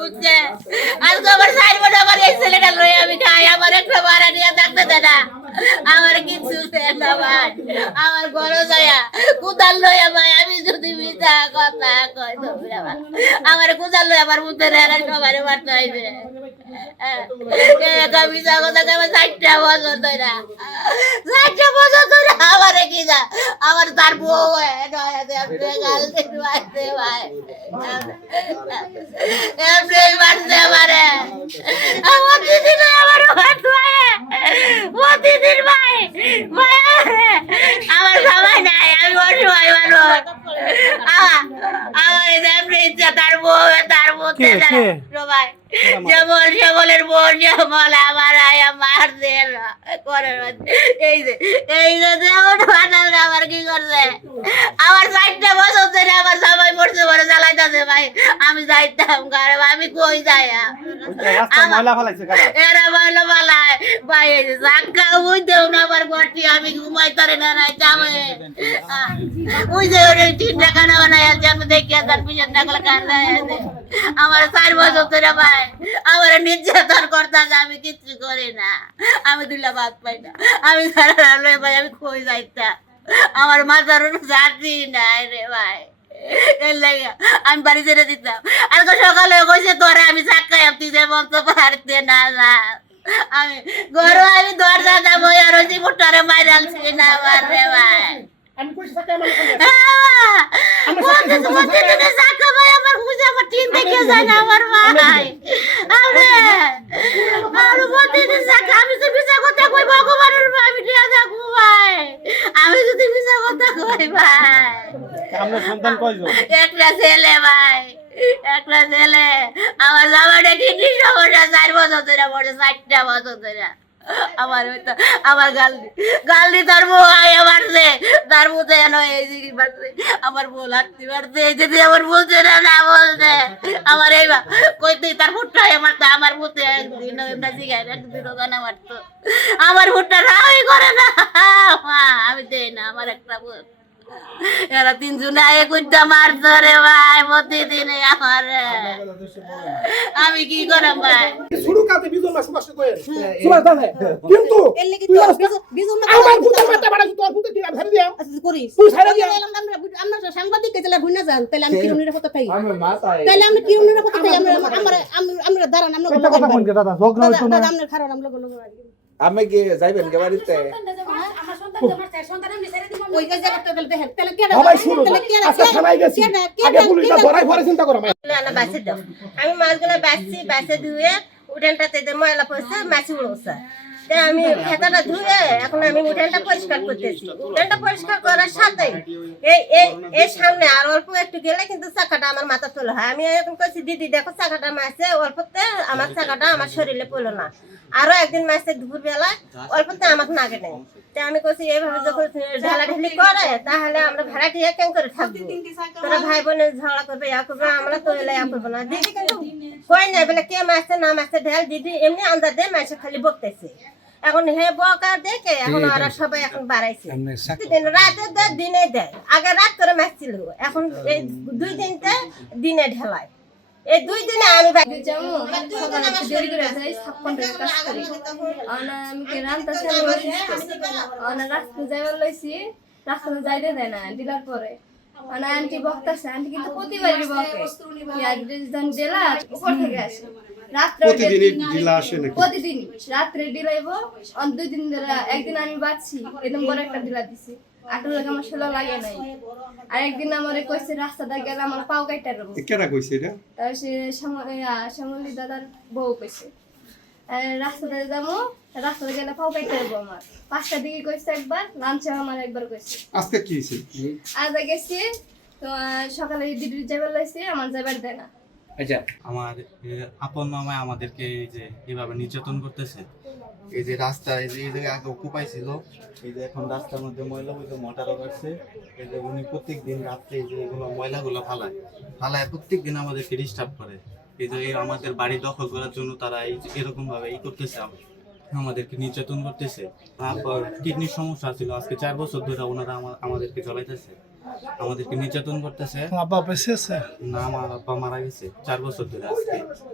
বুঝছে আজকে আমার সাইড আমার এই ছেলেটা লই আমি খাই আমার একটা ভাড়া নিয়ে থাকতে দে না আমার কিছু দেয় না ভাই আমার ঘর যায় কোদাল লইয়া ভাই আমি যদি মিথ্যা কথা কই তোমরা আমার কোদাল লই আমার মুখে রেলা সবার মারতে হইবে মিথ্যা কথা কই আমার 60টা বছর ধরে 60টা বছর ধরে আমারে কি যা আমার তার বউ গাল দিতে ভাই এমনি মারছে আমারে আমার দিদি আমার হাত প্রতিদিন ভাই ভাই আমার সবাই নাই আমি অসহায় মানুষ আমার এমনি ইচ্ছা তার বউ সবাই যেমন সেবলের বউ যেমন আমার আয়া মার দেন করে এই যে যেমন আমার কি করছে আমার 4টা বছর ধরে আমার সবাই পড়ছে বলে জ্বালাইতেছে ভাই আমি যাইতাম ঘরে আমি কই যাই এরা ময়লা ফালায় ভাই এই যে জাগা বুঝতেও না আমার ঘরটি আমি ঘুমাই তারে না নাই জামে ওই যে ওই 3 টাকা না বানাই আমি দেখি 1000 টাকা কার আমার 4 বছর ধরে ভাই আমার নির্যাতন করতেছে আমি কিচ্ছু করি না আমি দুলা ভাত পাই না আমি সারা ভাই আমি কই যাইতাম আমার মাথার জাতি নাই রে ভাই আমি বাড়ি ছেড়ে দিতাম আর সকালে কইছে তোরে আমি চাক্কাই আপনি যে বলতে পারতে না আমি ঘরে আমি দরজা যাবো আর ওই মুটারে মাইরালছি না আমার রে ভাই আমি কইছি চাক্কা আমার বুঝা আমার টিন দেখে যায় না আমার ভাই আরে প্রতিদিন চাক্কা আমি তো মিছা কথা কই ভগবানের আমি দিয়া থাকবো ভাই আমি যদি মিছা কথা কই ভাই আপনার সন্তান কয়জন? একটা ছেলে ভাই একটা ছেলে আমার জামাটা কিডনি সমস্যা 4 বছর ধরে পড়ে 4টা বছর ধরে আমার আমার গালদি তার বউ আয়া মারছে তার মুখে এন এই জিনিস মারছে আমার বউ লাত্তি মারছে এই যদি আমার বলছে না বলছে আমার এই কইতে তার ফুটটা মারতো আমার মুখে একদিন জিগায় একদিন ওখানে মারতো আমার ফুটটা রাই করে না আমি দেই না আমার একটা বোন এরা 3 জনে আয়ে কইটা মারতো রে ভাই প্রতিদিনে আমার আমি কি করাম ভাই শুরু কাতে বিজন মাস মাস কই সুভাষ দাদা কিন্তু বিজন আমার পুত্র মাথা বাড়া তোর পুত্র কি ধরে দিয়া করি তুই ছাড়া দিয়া আমরা সাংবাদিক কে চলে ভুইনা যান তাহলে আমি কিরণ নিরাপত্তা থাকি আমি মাথায় তাহলে আমরা কিরণ নিরাপত্তা থাকি আমরা দাঁড়ান আমরা এটা কথা কোন দাদা ঝগড়া হইতো না আমরা খারাপ আমরা লোক আমি কি যাইবেন কে বাড়িতে আমার সন্তান সন্তান আমি ছেড়ে দিব ওই জায়গা তাহলে দেখেন তাহলে কে সবাই শুনো আচ্ছা থানায় গেছি আগে পুলিশটা ধরাই পরে চিন্তা করো না বাসে দাও আমি মাছগুলো বাসে ধুয়ে উঠানটাতে ময়লা পড়ছে মাছি উড়ছে আমি খেতাটা ধুয়ে এখন আমি উঠানটা পরিষ্কার করতেছি উঠানটা পরিষ্কার করার সাথে এই সামনে আর অল্প একটু গেলে কিন্তু চাকাটা আমার মাথা তোলা হয় আমি এখন কইছি দিদি দেখো চাকাটা মারছে অল্পতে আমার চাকাটা আমার শরীরে পড়লো না আরো একদিন মারছে দুপুর বেলা অল্পতে আমাকে নাগে নেই তা আমি কইছি এইভাবে যখন ঢালাঢালি করে তাহলে আমরা ভাড়াটিয়া কেন করে থাকবো তোরা ভাই বোনের ঝগড়া করবে ইয়া করবে আমরা তো এলে ইয়া করবো না দিদি কিন্তু কই নাই বলে কে মারছে না মারছে ঢাল দিদি এমনি আন্দাজ দিয়ে মারছে খালি বকতেছে এখন হে বকা দেখে এখন ওরা সবাই এখন বাড়াইছে রাতে দেয় দিনে দেয় আগে রাত করে মারছিল এখন এই 2 দিনতে দিনে ঢেলায় এই 2 দিনে আমি দেরি করে যাই 56 কাজ করি আমি কে রান্তাছি আমি রাস্তা যাইবার লইছি রাস্তা যাইতে দেয় না দিলার পরে আন্টি বকতাছে আন্টি কিন্তু প্রতিবারই বকে জেলা উপর থেকে আসে প্রতিদিন রাত্রে ডিলাইব 2 দিন ধরে একদিন আমি বাঁচছি একদম বড় একটা ডিলা দিছি আটুর লাগে আমার শোলা লাগে নাই আর একদিন আমারে কইছে রাস্তাটা গেলে আমার পাও কাইটা রব কেডা কইছে এটা সে শ্যামলী দাদার বউ কইছে রাস্তাটা যাবো রাস্তাটা গেলে পাও কাইটা রব আমার 5টার দিকে কইছে একবার লাঞ্চে আমার একবার কইছে আজকে কি হইছে আজ গেছি তো সকালে ডিউটি যাবার লাইছে আমার যাবার দেয় না আচ্ছা আমার আপন মামা আমাদেরকে এই যে এভাবে নির্যাতন করতেছে এই যে রাস্তা এই যে আগে অকুপাই ছিল এই যে এখন রাস্তার মধ্যে ময়লা বইতে মোটারও করছে এই যে উনি প্রত্যেকদিন রাত্রে এই যে এগুলো ময়লাগুলো ফালায় প্রত্যেকদিন আমাদেরকে ডিস্টার্ব করে এই যে আমাদের বাড়ি দখল করার জন্য তারা এই এরকম ভাবে করতেছে আমাদেরকে নির্যাতন করতেছে তারপর কিডনির সমস্যা ছিল আজকে 4 বছর ধরে ওনারা আমাদেরকে জ্বলাইতেছে আমাদেরকে নির্যাতন করতেছে। আব্বা বেঁচে আছে? না, আমার আব্বা মারা গেছে 4 বছর ধরে আজকে।